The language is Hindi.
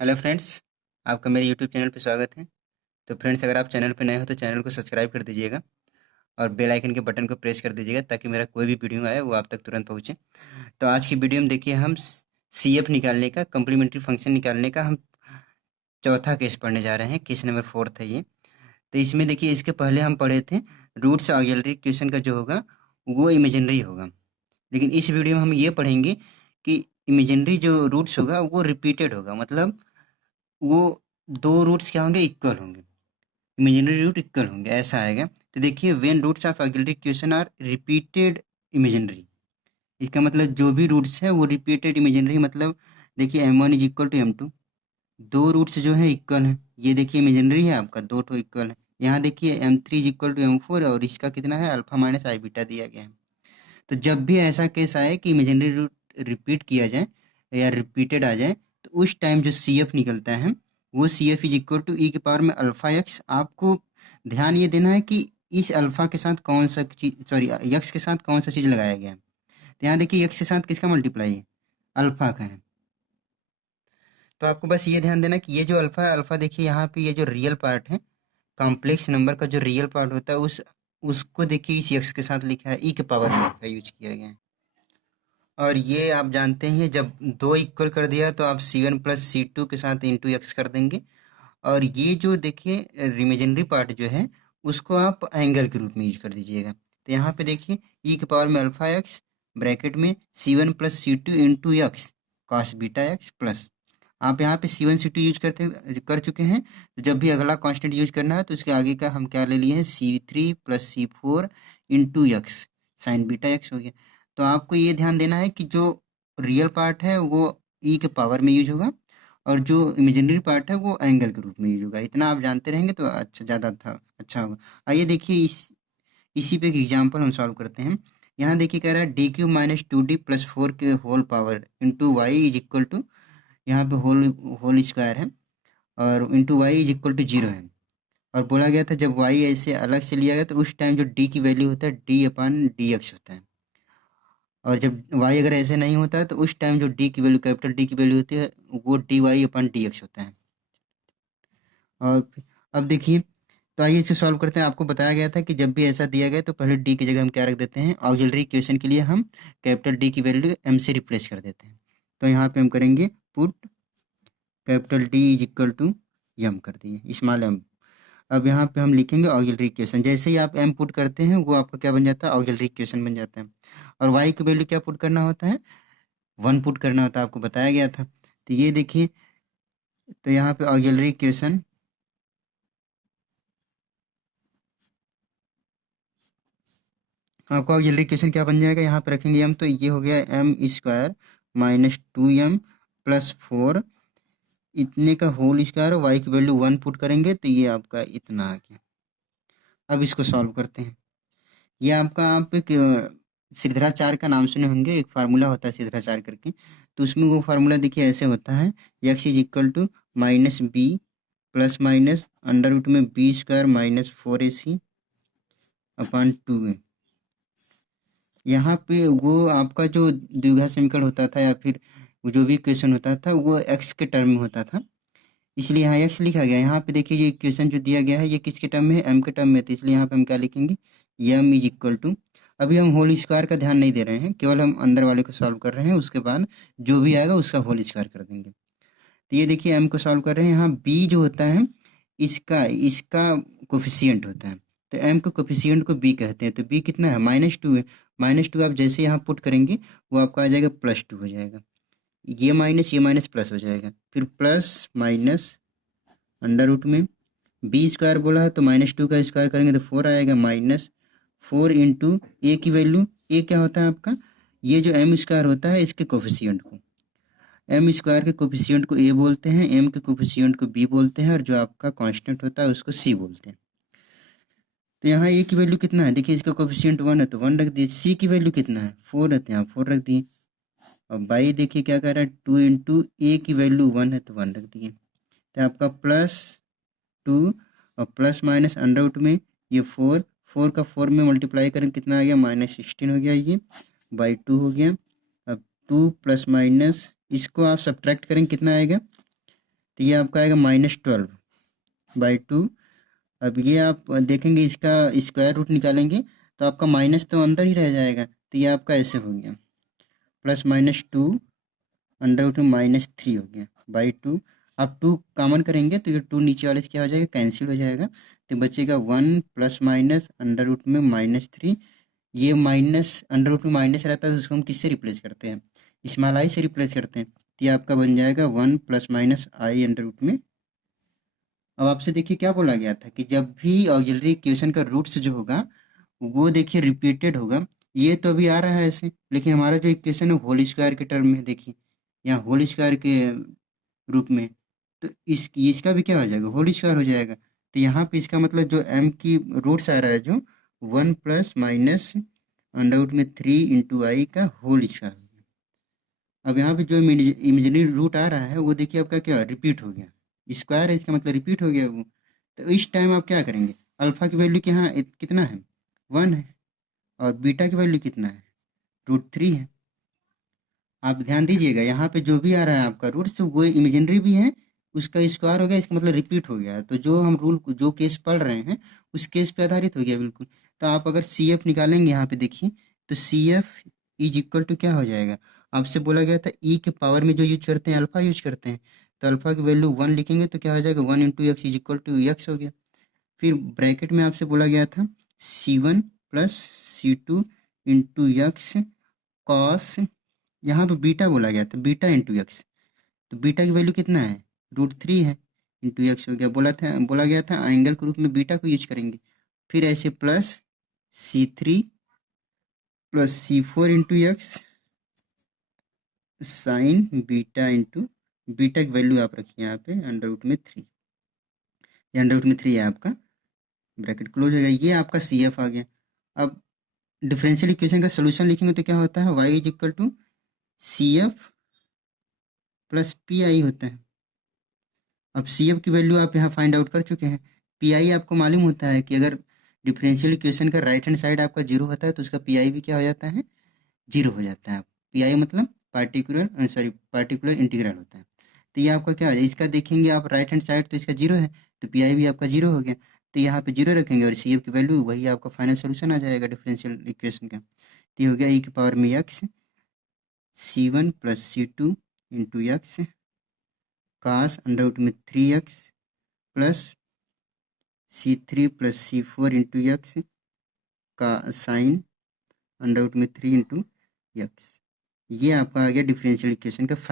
हेलो फ्रेंड्स, आपका मेरे यूट्यूब चैनल पे स्वागत है। तो फ्रेंड्स, अगर आप चैनल पे नए हो तो चैनल को सब्सक्राइब कर दीजिएगा और बेल आइकन के बटन को प्रेस कर दीजिएगा ताकि मेरा कोई भी वीडियो आए वो आप तक तुरंत पहुंचे। तो आज की वीडियो में देखिए हम सीएफ निकालने का, कम्प्लीमेंट्री फंक्शन निकालने का हम चौथा केस पढ़ने जा रहे हैं। केस नंबर 4 है ये। तो इसमें देखिए, इसके पहले हम पढ़े थे रूट्स ऑक्सिलरी क्वेश्चन का जो होगा वो इमेजिनरी होगा। लेकिन इस वीडियो में हम ये पढ़ेंगे कि इमेजिनरी जो रूट्स होगा वो रिपीटेड होगा, मतलब वो दो रूट्स क्या होंगे, इक्वल होंगे। इमेजिनरी रूट इक्वल होंगे, ऐसा आएगा। तो देखिए, when roots of auxiliary equation are repeated imaginary, इसका मतलब जो भी रूट्स है वो रिपीटेड इमेजिनरी, मतलब देखिए m1 is equal to m2, दो रूट्स जो है इक्वल है। ये देखिए इमेजिनरी है आपका, दो ठो इक्वल है। यहाँ देखिए m3 is equal to m4 और इसका कितना है, अल्फा माइनस आई बीटा दिया गया है। तो जब भी ऐसा केस आए कि इमेजिनरी रूट रिपीट किया जाए या रिपीटेड आ जाए, तो उस टाइम जो सी एफ निकलता है वो सी F is equal to e के पावर में अल्फा एक्स। आपको ध्यान ये देना है कि इस अल्फा के साथ कौन सा चीज, सॉरी यक्स के साथ कौन सा चीज लगाया गया है। तो यहाँ देखिए यक्स के साथ किसका मल्टीप्लाई है, अल्फा का है। तो आपको बस ये ध्यान देना कि ये जो अल्फा है, अल्फा देखिए यहाँ पे ये जो रियल पार्ट है, कॉम्प्लेक्स नंबर का जो रियल पार्ट होता है उसको देखिए इस यक्स के साथ लिखा है, ई के पावर में का यूज किया गया है। और ये आप जानते हैं, जब दो इक्वल कर दिया तो आप C1 प्लस C2 के साथ इंटू एक्स कर देंगे। और ये जो देखिए इमेजिनरी पार्ट जो है उसको आप एंगल के रूप में यूज कर दीजिएगा। तो यहाँ पे देखिए ई के पावर में अल्फा एक्स ब्रैकेट में C1 plus C2 into x cos beta x plus, आप यहाँ पे C1 C2 यूज कर चुके हैं। तो जब भी अगला कांस्टेंट यूज करना है तो उसके आगे का हम क्या ले लिए हैं, C3 plus C4 into x sign beta x हो गया। तो आपको ये ध्यान देना है कि जो रियल पार्ट है वो ई के पावर में यूज होगा और जो इमेजिनरी पार्ट है वो एंगल के रूप में यूज होगा। इतना आप जानते रहेंगे तो अच्छा, ज़्यादा अच्छा होगा। आइए देखिए, इसी पे एक एग्जाम्पल हम सॉल्व करते हैं। यहाँ देखिए कह रहा है D Q minus 2d plus 4 के whole power into y is equal to, यहाँ पे होल होल स्क्वायर है और into y is equal to 0 है। और बोला गया था जब वाई ऐसे अलग से लिया गया तो उस टाइम जो डी की वैल्यू होता है डी अपान डी एक्स होता है। और जब y अगर ऐसे नहीं होता है तो उस टाइम जो d की वैल्यू, कैपिटल D की वैल्यू होती है वो डी वाई अपन डी एक्स होता है। और अब देखिए, तो आइए इसे सॉल्व करते हैं। आपको बताया गया था कि जब भी ऐसा दिया गया तो पहले d की जगह हम क्या रख देते हैं, ऑक्सिलरी इक्वेशन के लिए हम कैपिटल D की वैल्यू m से रिप्लेस कर देते हैं। तो यहाँ पे हम करेंगे put capital D is equal to m कर दिए, स्मॉल m। अब यहाँ पे हम लिखेंगे ऑक्सिलरी इक्वेशन। जैसे ही आप m पुट करते हैं वो आपका क्या बन जाता है, ऑक्सिलरी इक्वेशन बन जाता है। और y की वैल्यू क्या पुट करना होता है, 1 पुट करना होता है, आपको बताया गया था। तो ये देखिए, तो यहाँ पे ऑक्सिलरी इक्वेशन, आपका ऑक्सिलरी इक्वेशन क्या बन जाएगा, यहाँ पे रखेंगे m, तो ये हो गया m square minus 2m plus 4 इतने का होल स्क्वायर, वाई की वैल्यू 1 पुट करेंगे तो ये आपका इतना आ गया। अब इसको सॉल्व करते हैं। ये आपका, आप एक सिद्धाचार का नाम सुने होंगे, एक फार्मूला होता है सिद्धाचार करके। तो उसमें वो फार्मूला देखिए ऐसे होता है, x is equal to minus b plus minus under root में b square minus 4ac upon 2a। यहाँ पे वो आपका जो द्विघात समीकरण होता था या फिर वो जो भी इक्वेशन होता था वो x के टर्म में होता था, इसलिए यहाँ x लिखा गया। यहाँ पे देखिए ये इक्वेशन जो दिया गया है ये किसके टर्म में है, m के टर्म में, तो इसलिए यहाँ पे हम क्या लिखेंगे, m इज इक्वल टू, अभी हम होल स्क्वायर का ध्यान नहीं दे रहे हैं, केवल हम अंदर वाले को सॉल्व कर रहे हैं, उसके बाद जो भी आएगा उसका होल स्क्वायर कर देंगे। तो ये देखिए m को सॉल्व कर रहे हैं, यहाँ b जो होता है इसका इसका कोफिशियंट होता है। तो m को कोफिशियंट को b कहते हैं। तो b कितना है, -2 है। -2 आप जैसे यहाँ पुट करेंगे वो आपका आ जाएगा +2 हो जाएगा, ये माइनस प्लस हो जाएगा, फिर प्लस माइनस अंडर रूट में बी स्क्वायर बोला है तो -2 का स्क्वायर करेंगे तो 4 आएगा, -4 इंटू ए की वैल्यू, ए क्या होता है आपका, ये जो m स्क्वायर होता है इसके कोफिशियंट को, एम स्क्वायर के कोफिशियंट को ए बोलते हैं, एम के कोफिशियंट को बी बोलते हैं और जो आपका कांस्टेंट होता है उसको सी बोलते हैं। तो यहाँ ए की वैल्यू कितना है, देखिए इसका कोफिशियंट 1 है तो 1 रख दिए, सी की वैल्यू कितना है 4 है तो यहाँ 4 रख दिए। और बाई देखिए क्या कर रहा है, 2 इंटू ए की वैल्यू 1 है तो 1 रख दिए। तो आपका +2 और प्लस माइनस अंडर रूट में ये 4 का 4 में मल्टीप्लाई करें कितना आ गया, -16 हो गया, ये बाई 2 हो गया। अब 2 प्लस माइनस इसको आप सब्ट्रैक्ट करें कितना आएगा, तो ये आपका आएगा -12/2। अब ये आप देखेंगे इसका स्क्वायर रूट निकालेंगे तो आपका माइनस तो अंदर ही रह जाएगा, तो ये आपका ऐसे हो गया +-2 √-3 हो गया बाई 2। आप 2 कॉमन करेंगे तो ये 2 नीचे वाले से क्या हो जाएगा, कैंसिल हो जाएगा, तो बचेगा 1 ±√-3। ये माइनस अंडर रूट में माइनस रहता है तो उसको हम किससे रिप्लेस करते हैं, स्मॉल आई से रिप्लेस करते हैं, तो ये आपका बन जाएगा 1 ± i अंडर रूट में। अब आपसे देखिए क्या बोला गया था कि जब भी ऑक्सिलरी इक्वेशन का रूट्स जो होगा वो देखिए रिपीटेड होगा। ये तो अभी आ रहा है ऐसे, लेकिन हमारा जो इक्वेशन है होल स्क्वायर के टर्म में देखिए, यहाँ होल स्क्वायर के रूप में, तो इसका भी क्या हो जाएगा, होल स्क्वायर हो जाएगा। तो यहाँ पे इसका मतलब जो m की रूट्स आ रहा है जो 1 ±√3 इंटू आई का होल स्क्वायर। अब यहाँ पे जो इमेजिनरी रूट आ रहा है वो देखिए आपका क्या रिपीट हो गया, स्क्वायर है इसका मतलब रिपीट हो गया वो। तो इस टाइम आप क्या करेंगे, अल्फा की वैल्यू के यहाँ कितना है, 1 है, और बीटा की वैल्यू कितना है, √3 है। आप ध्यान दीजिएगा यहाँ पे जो भी आ रहा है आपका रूट्स वो इमेजिनरी भी है, उसका स्क्वायर हो गया, इसका मतलब रिपीट हो गया। तो जो हम रूल जो केस पढ़ रहे हैं उस केस पे आधारित हो गया बिल्कुल। तो आप अगर सी एफ निकालेंगे यहाँ पे देखिए, तो C F is equal to क्या हो जाएगा, आपसे बोला गया था ई के पावर में जो यूज करते हैं अल्फा यूज करते हैं, तो अल्फा की वैल्यू 1 लिखेंगे तो क्या हो जाएगा 1 into x is equal to x हो गया। फिर ब्रैकेट में आपसे बोला गया था C1 plus C2 into x cos, यहाँ पे बीटा बोला गया था, बीटा इंटू एक्स, तो बीटा की वैल्यू कितना है, √3 है, इंटू एक्स हो गया। बोला गया था एंगल के रूप में बीटा को यूज करेंगे। फिर ऐसे plus C3 plus C4 into x sign beta into, beta की वैल्यू आप रखिए यहाँ पे √3, ये √3 है आपका, ब्रैकेट क्लोज हो गया, ये आपका सी एफ आ गया। अब डिफरेंशियल इक्वेशन का सोल्यूशन लिखेंगे तो क्या होता है, y is equal to C F plus P I होता है। अब सी एफ की वैल्यू आप यहाँ फाइंड आउट कर चुके हैं, पी आई आपको मालूम होता है कि अगर डिफरेंशियल इक्वेशन का राइट हैंड साइड आपका जीरो होता है तो उसका पी आई भी क्या हो जाता है, जीरो हो जाता है। पी आई मतलब पार्टिकुलर इंटीग्रल होता है। तो ये आपका क्या हो जाए, इसका देखेंगे आप राइट हैंड साइड तो इसका जीरो है, तो पी आई भी आपका जीरो हो गया, तो यहाँ पे जीरो रखेंगे और सी एफ की वैल्यू वही आपका फाइनल सोल्यूशन आ जाएगा डिफरेंशियल इक्वेशन का। तो ये हो गया ई की पावर में x C1 plus C2 into x cos √3x plus C3 plus C4 into x का साइन √3 इंटू एक्स। ये आपका आ गया डिफरेंशियल इक्वेशन का फाइनल।